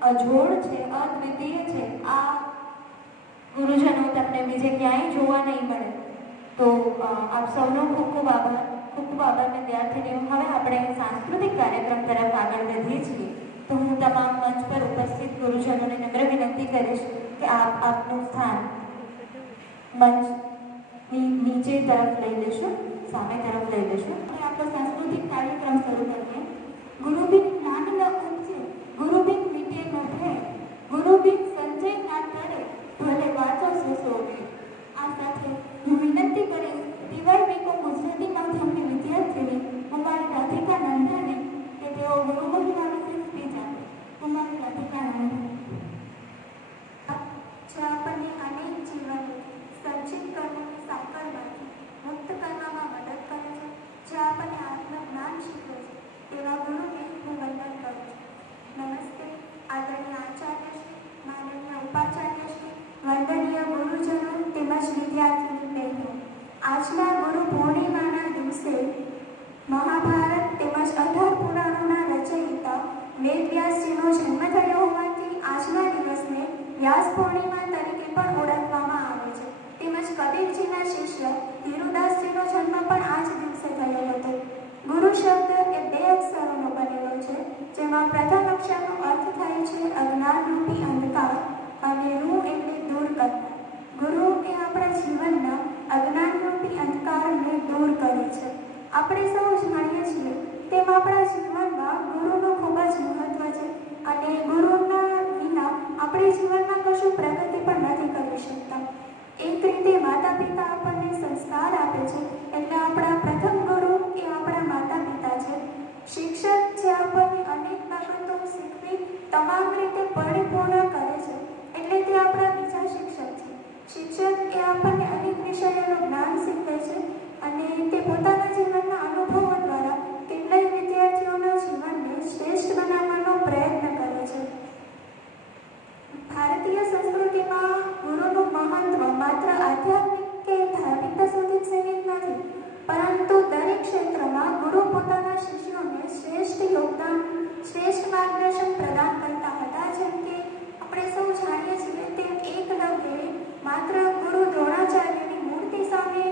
અજોડ છે, અદ્વિતીય છે. આ ગુરુજનો તમને બીજે ક્યાંય જોવા નહીં મળે. તો આપ સૌનો ખૂબ ખૂબ આભાર. ખૂબ ખૂબ આભાર વિદ્યાર્થીનીઓ. હવે આપણે સાંસ્કૃતિક કાર્યક્રમ તરફ આગળ વધીએ છીએ. તો હું તમામ મંચ પર ઉપસ્થિત ગુરુજનોને નમ્ર વિનંતી કરીશ કે આપનું સ્થાન મંચની નીચે તરફ લઈ લેશો, સામે તરફ લઈ લેશો. અને આપણો સાંસ્કૃતિક કાર્યક્રમ શરૂ કરીએ. ગુરુબિન જ્ઞાન ન ઉપજે, ગુરુબિન મીટે ન ભય, ગુરુબિન સંજય ના કરે, ભલે વાંચો સુશોભે. આ સાથે હું વિનંતી કરીશ ટીવાય બીકો ગુજરાતી માધ્યમની વિદ્યાર્થીની કુમારી રાધિકા નંદાની કે તેઓ ગુરુ મહિમા વિશે સ્પીચ આપે. કુમારી રાધિકા નંદાની. જે આપણને અનેક જીવનોથી સંચિત કર્મોની સાંકળમાંથી મુક્ત કરવામાં મદદ કરે છે, જે આપણને આત્મજ્ઞાન શીખવે છે, તેવા ગુરુને હું વંદન કરું છું. નમસ્તે આદરણીય આચાર્યશ્રી, માનનીય ઉપાચાર્યશ્રી, વંદનીય ગુરુજનો તેમજ વિદ્યાર્થીની બહેનો. આજના ગુરુ પૂર્ણિમાના દિવસે મહાભારત તેમજ 18 પુરાણોના રચયિતા વેદવ્યાસજીનો જન્મ થયો હોવાથી આજના દિવસને વ્યાસ પૂર્ણિમા તરીકે પણ ઓળખવામાં આવે છે. તેમજ કબીરજીના શિષ્ય ધીરુદાસજીનો જન્મ પણ આ જ દિવસે થયો હતો. ગુરુ શબ્દ એ 2 અક્ષરોનો બનેલો છે, જેમાં પ્રથમ અક્ષરનો અર્થ થાય છે અજ્ઞાનરૂપી અંધકાર અને રૂ એટલે દૂર કરનાર. ગુરુ એ આપણા જીવનના અજ્ઞાનરૂપી અંધકારને દૂર કરે છે. આપણે સૌ જાણીએ છીએ તેમ આપણા જીવનમાં ગુરુનું ખૂબ જ મહત્વ છે અને ગુરુના વિના આપણે જીવનમાં કશું પ્રગતિ પણ નથી કરી શકતા. એક રીતે માતા પિતા આપણને સંસ્કાર આપે છે, એટલે આપણા પ્રથમ ગુરુ એ આપણા માતા પિતા છે. શિક્ષક જે આપણને અનેક બાબતો શીખવી તમામ રીતે પરિપૂર્ણ કરે છે, એટલે તે આપણા બીજા શિક્ષક છે. શિક્ષક એ આપણને અનેક વિષયોનું જ્ઞાન શીખવે છે અને તે પોતાના જીવનના અનુભવો દ્વારા કેટલાય વિદ્યાર્થીઓના જીવનને શ્રેષ્ઠ બનાવવાનો પ્રયત્ન કરે છે. ભારતીય સંસ્કૃતિમાં ગુરુનું મહત્વ માત્ર આધ્યાત્મિક કે ધાર્મિકતા સુધી સીમિત નથી, પરંતુ દરેક ક્ષેત્રમાં ગુરુ પોતાના શિષ્યોને શ્રેષ્ઠ યોગદાન, શ્રેષ્ઠ માર્ગદર્શન પ્રદાન કરતા હતા. જેમ કે આપણે સૌ જાણીએ છીએ તેમ એકલવ્યએ માત્ર ગુરુ દ્રોણાચાર્યની મૂર્તિ સામે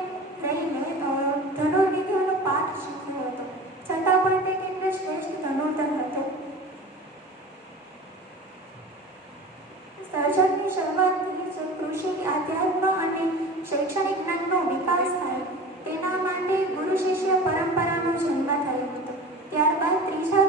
રહીને ધનુર્વિદ્યાનો પાઠ શીખ્યો હતો, છતાં પણ તે કેટલો શ્રેષ્ઠ ધનુર્ધર હતો. સર્જનની શરૂઆતથી જ કૃષિ, આધ્યાત્મ અને શૈક્ષણિક જ્ઞાનનો વિકાસ થાય તેના માટે ગુરુ શિષ્ય પરંપરાનો જન્મ થયો હતો. ત્યારબાદ ત્રીજા